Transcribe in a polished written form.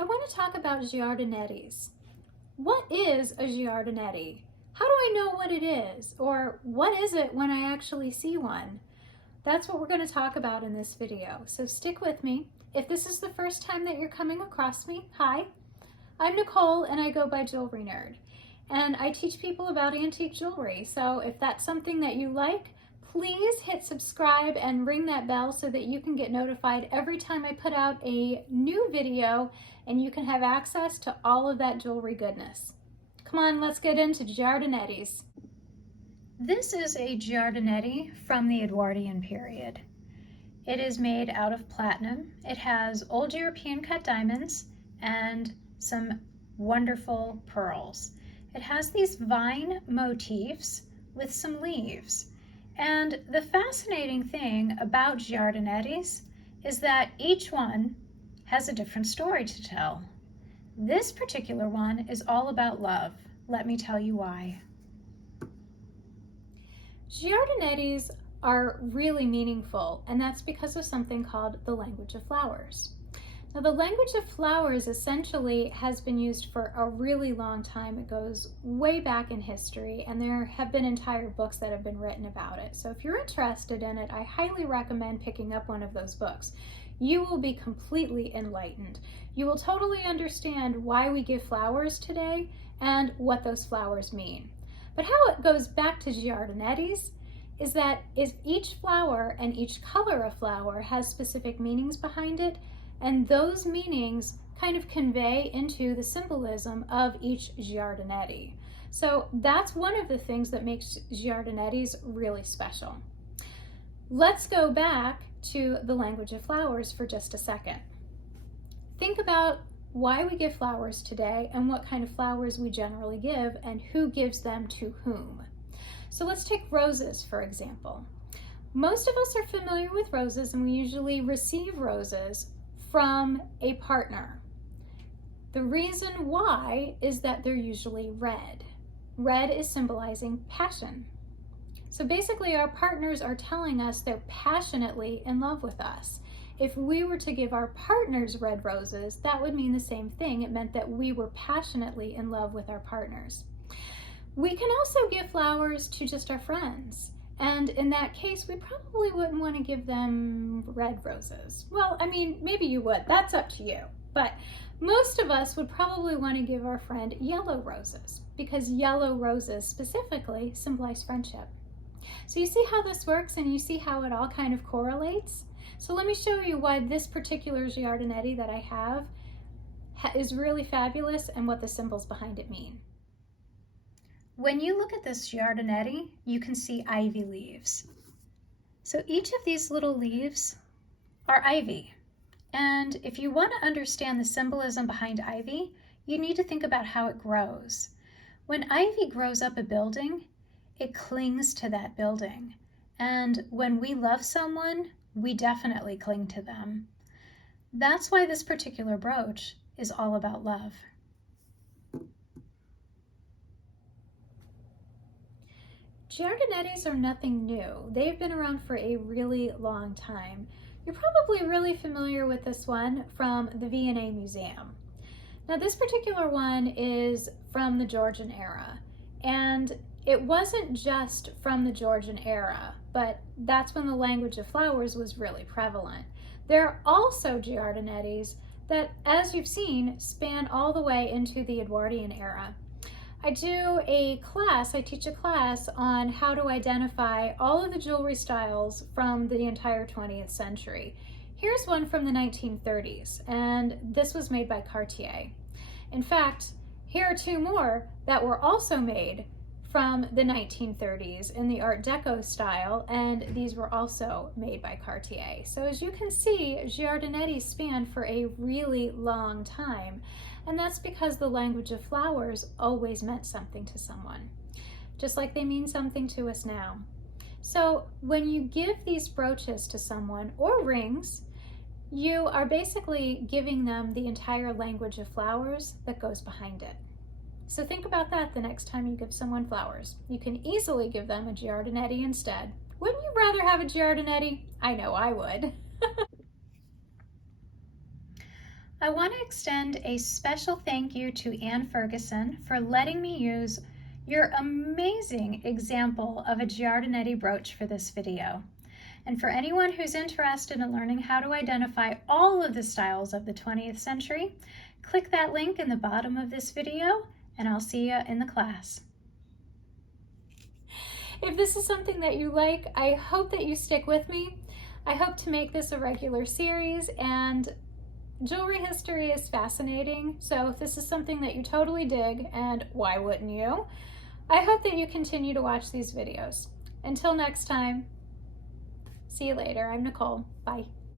I want to talk about giardinettes. What is a giardinette? How do I know what it is? Or what is it when I actually see one? That's what we're going to talk about in this video, so stick with me. If this is the first time that you're coming across me, hi, I'm Nicole and I go by Jewelry Nerd. And I teach people about antique jewelry, so if that's something that you like, please hit subscribe and ring that bell so that you can get notified every time I put out a new video and you can have access to all of that jewelry goodness. Come on, let's get into giardinettes. This is a giardinette from the Edwardian period. It is made out of platinum. It has old European cut diamonds and some wonderful pearls. It has these vine motifs with some leaves. And the fascinating thing about giardinettes is that each one has a different story to tell. This particular one is all about love. Let me tell you why. Giardinettes are really meaningful, and that's because of something called the language of flowers. Now, the language of flowers essentially has been used for a really long time. It goes way back in history, and there have been entire books that have been written about it. So if you're interested in it, I highly recommend picking up one of those books. You will be completely enlightened. You will totally understand why we give flowers today and what those flowers mean. But how it goes back to giardinettes is that each flower and each color of flower has specific meanings behind it, and those meanings kind of convey into the symbolism of each giardinette. So that's one of the things that makes giardinettes really special. Let's go back to the language of flowers for just a second. Think about why we give flowers today and what kind of flowers we generally give and who gives them to whom. So let's take roses, for example. Most of us are familiar with roses, and we usually receive roses from a partner. The reason why is that they're usually red. Red is symbolizing passion. So basically our partners are telling us they're passionately in love with us. If we were to give our partners red roses, that would mean the same thing. It meant that we were passionately in love with our partners. We can also give flowers to just our friends. And in that case, we probably wouldn't want to give them red roses. Well, I mean, maybe you would, that's up to you. But most of us would probably want to give our friend yellow roses because yellow roses specifically symbolize friendship. So you see how this works and you see how it all kind of correlates? So let me show you why this particular giardinette that I have is really fabulous and what the symbols behind it mean. When you look at this giardinette, you can see ivy leaves. So each of these little leaves are ivy. And if you want to understand the symbolism behind ivy, you need to think about how it grows. When ivy grows up a building, it clings to that building. And when we love someone, we definitely cling to them. That's why this particular brooch is all about love. Giardinettes are nothing new. They've been around for a really long time. You're probably really familiar with this one from the V&A Museum. Now this particular one is from the Georgian era, and it wasn't just from the Georgian era, but that's when the language of flowers was really prevalent. There are also giardinettes that, as you've seen, span all the way into the Edwardian era. I teach a class on how to identify all of the jewelry styles from the entire 20th century. Here's one from the 1930s, and this was made by Cartier. In fact, here are two more that were also made from the 1930s in the Art Deco style, and these were also made by Cartier. So as you can see, giardinettes span for a really long time, and that's because the language of flowers always meant something to someone, just like they mean something to us now. So when you give these brooches to someone, or rings, you are basically giving them the entire language of flowers that goes behind it. So think about that the next time you give someone flowers. You can easily give them a giardinette instead. Wouldn't you rather have a giardinette? I know I would. I want to extend a special thank you to Anne Ferguson for letting me use your amazing example of a Giardinetti brooch for this video. And for anyone who's interested in learning how to identify all of the styles of the 20th century, click that link in the bottom of this video, and I'll see you in the class. If this is something that you like, I hope that you stick with me. I hope to make this a regular series, and jewelry history is fascinating, so if this is something that you totally dig, and why wouldn't you, I hope that you continue to watch these videos. Until next time, see you later. I'm Nicole. Bye.